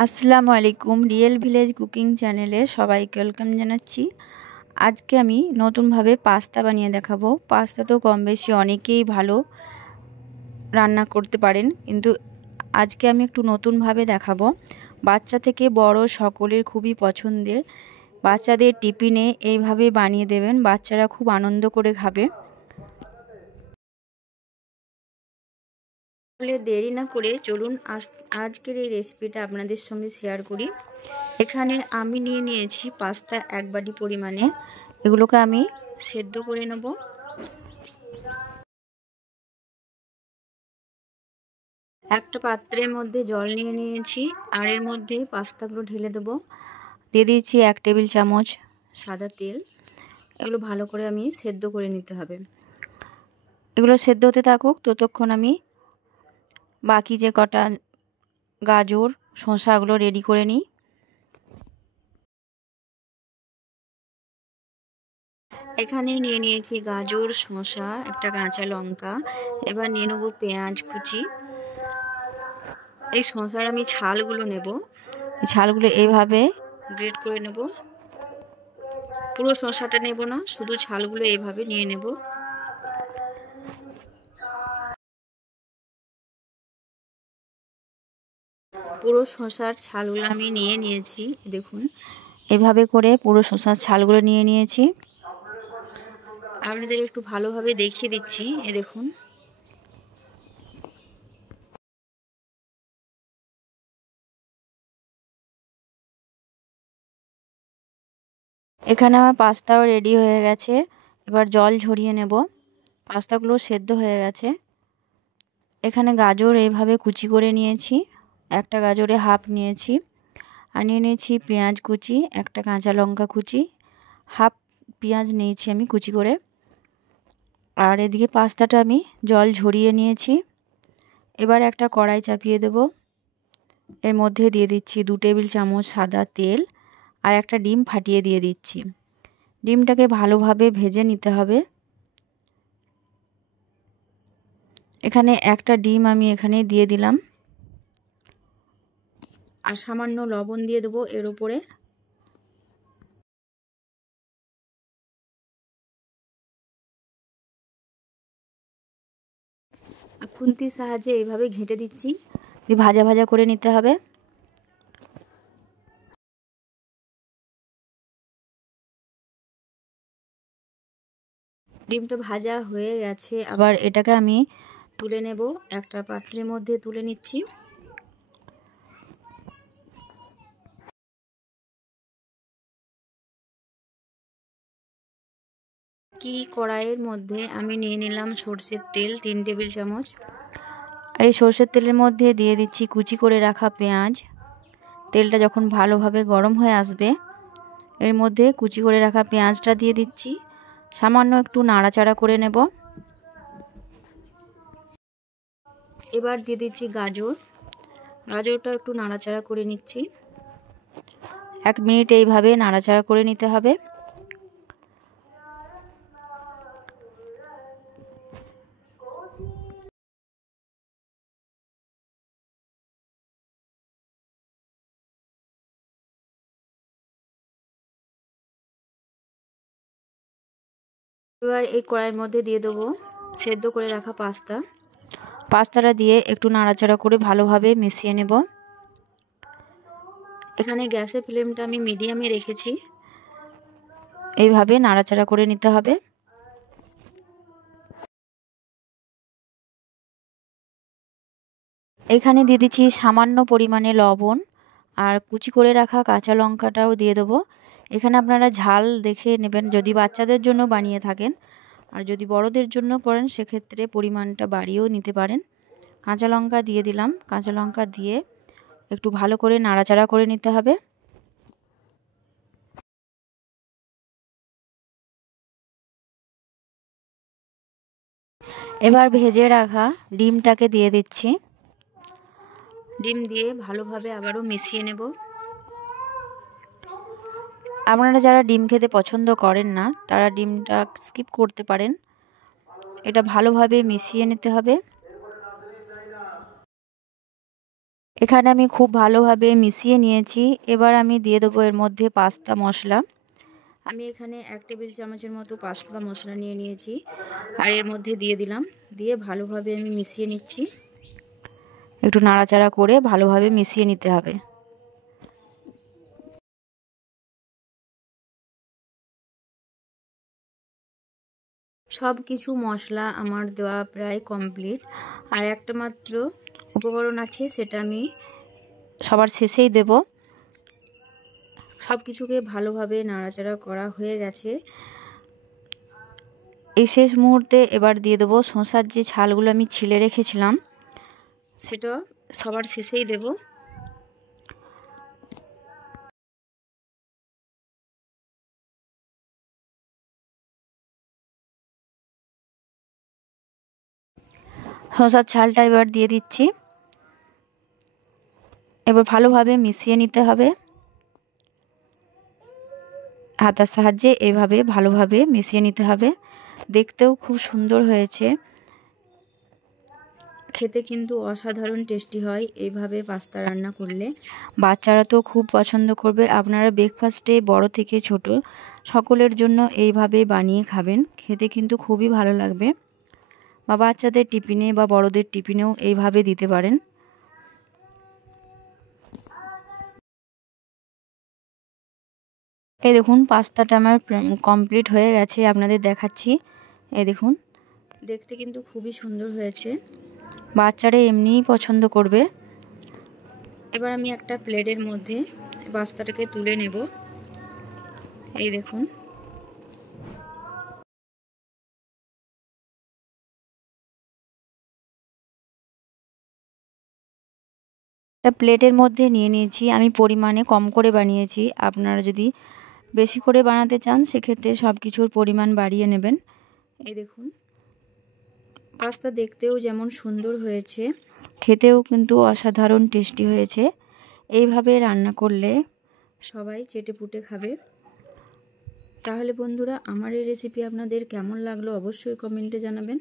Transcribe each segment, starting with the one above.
আসসালামু আলাইকুম। Real village cooking চ্যানেলে সবাইকে ওয়েলকাম জানাচ্ছি। আজকে আমি নতুনভাবে পাস্তা বানিয়ে দেখাবো। পাস্তা তো কম বেশি অনেকেই ভালো রান্না করতে পারেন, কিন্তু আজকে আমি একটু নতুনভাবে দেখাবো। বাচ্চা থেকে বড় সকলের খুবই পছন্দের। বাচ্চাদের টিফিনে এইভাবে বানিয়ে দেবেন, বাচ্চারা খুব আনন্দ করে খাবে। দেরি না করে চলুন আজকের এই রেসিপিটা আপনাদের সঙ্গে শেয়ার করি। এখানে আমি নিয়েছি পাস্তা 1 বাটি পরিমাণে। এগুলোকে আমি সেদ্ধ করে নেব। একটা পাত্রের মধ্যে জল নিয়েছি, আর এর মধ্যে পাস্তাগুলো ঢেলে দেব। দিয়ে দিয়েছি 1 টেবিল চামচ সাদা তেল। এগুলো ভালো করে আমি সেদ্ধ করে নিতে হবে। এগুলো সেদ্ধ হতে থাকুক, ততক্ষণ আমি বাকি যে কটা গাজর শসাগুলো রেডি করে নিই। এখানে নিয়েছি গাজর, শসা, একটা কাঁচা লঙ্কা। এবার নিয়ে নেবো পেঁয়াজ কুচি। এই শসার আমি ছালগুলো নেব। এই ছালগুলো এইভাবে গ্রেট করে নেব। পুরো শসাটা নেব না, শুধু ছালগুলো এইভাবে নিয়ে নেব। পুরো শসার ছালগুলো আমি নিয়েছি। দেখুন, এভাবে করে পুরো শসার ছালগুলো নিয়েছি। আপনাদের একটু ভালোভাবে দেখিয়ে দিচ্ছি। দেখুন, এখানে আমার পাস্তাও রেডি হয়ে গেছে। এবার জল ঝরিয়ে নেব। পাস্তাগুলো সেদ্ধ হয়ে গেছে। এখানে গাজর এইভাবে কুচি করে নিয়েছি। একটা গাজরে হাফ নিয়েছি। আর নিয়েছি পেঁয়াজ কুচি, একটা কাঁচা লঙ্কা কুচি, হাফ পেঁয়াজ নিয়েছি আমি কুচি করে। আর এদিকে পাস্তাটা আমি জল ঝরিয়ে নিয়েছি। এবার একটা কড়াই চাপিয়ে দেব। এর মধ্যে দিয়ে দিচ্ছি 2 টেবিল চামচ সাদা তেল, আর একটা ডিম ফাটিয়ে দিয়ে দিচ্ছি। ডিমটাকে ভালোভাবে ভেজে নিতে হবে। এখানে একটা ডিম আমি এখানে দিয়ে দিলাম, আর সামান্য লবণ দিয়ে দেবো এর উপরে। খুন্তির সাহায্যে এইভাবে ঘেঁটে দিচ্ছি, দিয়ে ভাজা ভাজা করে নিতে হবে। ডিমটা ভাজা হয়ে গেছে। আবার এটাকে আমি তুলে নেব, একটা পাত্রের মধ্যে তুলে নিচ্ছি। কড়াইয়ের মধ্যে আমি নিয়ে নিলাম সরষের তেল 3 টেবিল চামচ। আর এই সরষের তেলের মধ্যে দিয়ে দিচ্ছি কুচি করে রাখা পেঁয়াজ। তেলটা যখন ভালোভাবে গরম হয়ে আসবে, এর মধ্যে কুচি করে রাখা পেঁয়াজটা দিয়ে দিচ্ছি। সামান্য একটু নাড়াচাড়া করে নেব। এবার দিয়ে দিচ্ছি গাজরটা একটু নাড়াচাড়া করে নিচ্ছি। 1 মিনিট এইভাবে নাড়াচাড়া করে নিতে হবে। এবার এই কড়াইয়ের মধ্যে দিয়ে দেবো সেদ্ধ করে রাখা পাস্তাটা দিয়ে একটু নাড়াচাড়া করে ভালোভাবে মিশিয়ে নেব। এখানে গ্যাসের ফ্লেমটা আমি মিডিয়ামে রেখেছি। এইভাবে নাড়াচাড়া করে নিতে হবে। এখানে দিয়ে দিচ্ছি সামান্য পরিমাণে লবণ, আর কুচি করে রাখা কাঁচা লঙ্কাটাও দিয়ে দেবো। এখানে আপনারা ঝাল দেখে নেবেন যদি বাচ্চাদের জন্য বানিয়ে থাকেন, আর যদি বড়দের জন্য করেন সেক্ষেত্রে পরিমাণটা বাড়িয়েও নিতে পারেন। কাঁচা লঙ্কা দিয়ে দিলাম। কাঁচা লঙ্কা দিয়ে একটু ভালো করে নাড়াচাড়া করে নিতে হবে। এবার ভেজে রাখা ডিমটাকে দিয়ে দিচ্ছি। ডিম দিয়ে ভালোভাবে আবারও মিশিয়ে নেব। আপনারা যারা ডিম খেতে পছন্দ করেন না, তারা ডিমটা স্কিপ করতে পারেন। এটা ভালোভাবে মিশিয়ে নিতে হবে। এখানে আমি খুব ভালোভাবে মিশিয়ে নিয়েছি। এবার আমি দিয়ে দেবো এর মধ্যে পাস্তা মশলা। আমি এখানে 1 টেবিল চামচের মতো পাস্তা মশলা নিয়ে নিয়েছি, আর এর মধ্যে দিয়ে দিলাম। দিয়ে ভালোভাবে আমি মিশিয়ে নিচ্ছি। একটু নাড়াচাড়া করে ভালোভাবে মিশিয়ে নিতে হবে। সব কিছু মশলা আমার দেওয়া প্রায় কমপ্লিট। আর একটা মাত্র উপকরণ আছে, সেটা আমি সবার শেষেই দেব। সব কিছুকে ভালোভাবে নাড়াচাড়া করা হয়ে গেছে। এই শেষ মুহূর্তে এবার দিয়ে দেবো শসার যে ছালগুলো আমি ছিলে রেখেছিলাম, সেটা সবার শেষেই দেব। শসার ছালটা এবার দিয়ে দিচ্ছি। এবার ভালোভাবে মিশিয়ে নিতে হবে। হাতার সাহায্যে এভাবে ভালোভাবে মিশিয়ে নিতে হবে। দেখতেও খুব সুন্দর হয়েছে, খেতে কিন্তু অসাধারণ টেস্টি হয় এইভাবে পাস্তা রান্না করলে। বাচ্চারা তো খুব পছন্দ করবে। আপনারা ব্রেকফাস্টে বড় থেকে ছোট সকলের জন্য এইভাবে বানিয়ে খাবেন, খেতে কিন্তু খুবই ভালো লাগবে। বা বাচ্চাদের টিফিনে বা বড়দের টিফিনেও এইভাবে দিতে পারেন। এই দেখুন পাস্তাটা আমার কমপ্লিট হয়ে গেছে, আপনাদের দেখাচ্ছি। এই দেখুন, দেখতে কিন্তু খুবই সুন্দর হয়েছে, বাচ্চারা এমনিই পছন্দ করবে। এবার আমি একটা প্লেটের মধ্যে পাস্তাটাকে তুলে নেব। এই দেখুন, একটা প্লেটের মধ্যে নিয়ে নিয়েছি। আমি পরিমাণে কম করে বানিয়েছি। আপনারা যদি বেশি করে বানাতে চান সেক্ষেত্রে সব কিছুর পরিমাণ বাড়িয়ে নেবেন। এই দেখুন, পাস্তা দেখতেও যেমন সুন্দর হয়েছে, খেতেও কিন্তু অসাধারণ টেস্টি হয়েছে। এইভাবে রান্না করলে সবাই চেটেপুটে খাবে। তাহলে বন্ধুরা, আমার এই রেসিপি আপনাদের কেমন লাগলো অবশ্যই কমেন্টে জানাবেন।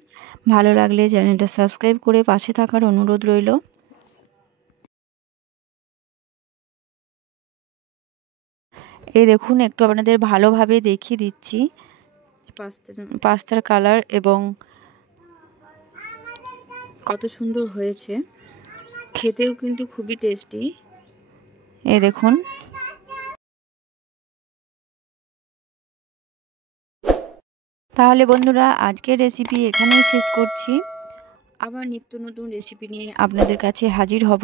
ভালো লাগলে চ্যানেলটা সাবস্ক্রাইব করে পাশে থাকার অনুরোধ রইল। এই দেখুন, একটু আপনাদের ভালোভাবে দেখিয়ে দিচ্ছি পাস্তার কালার এবং কত সুন্দর হয়েছে, খেতেও কিন্তু খুবই টেস্টি। এই দেখুন, তাহলে বন্ধুরা আজকের রেসিপি এখানেই শেষ করছি। আবার নিত্য নতুন রেসিপি নিয়ে আপনাদের কাছে হাজির হব।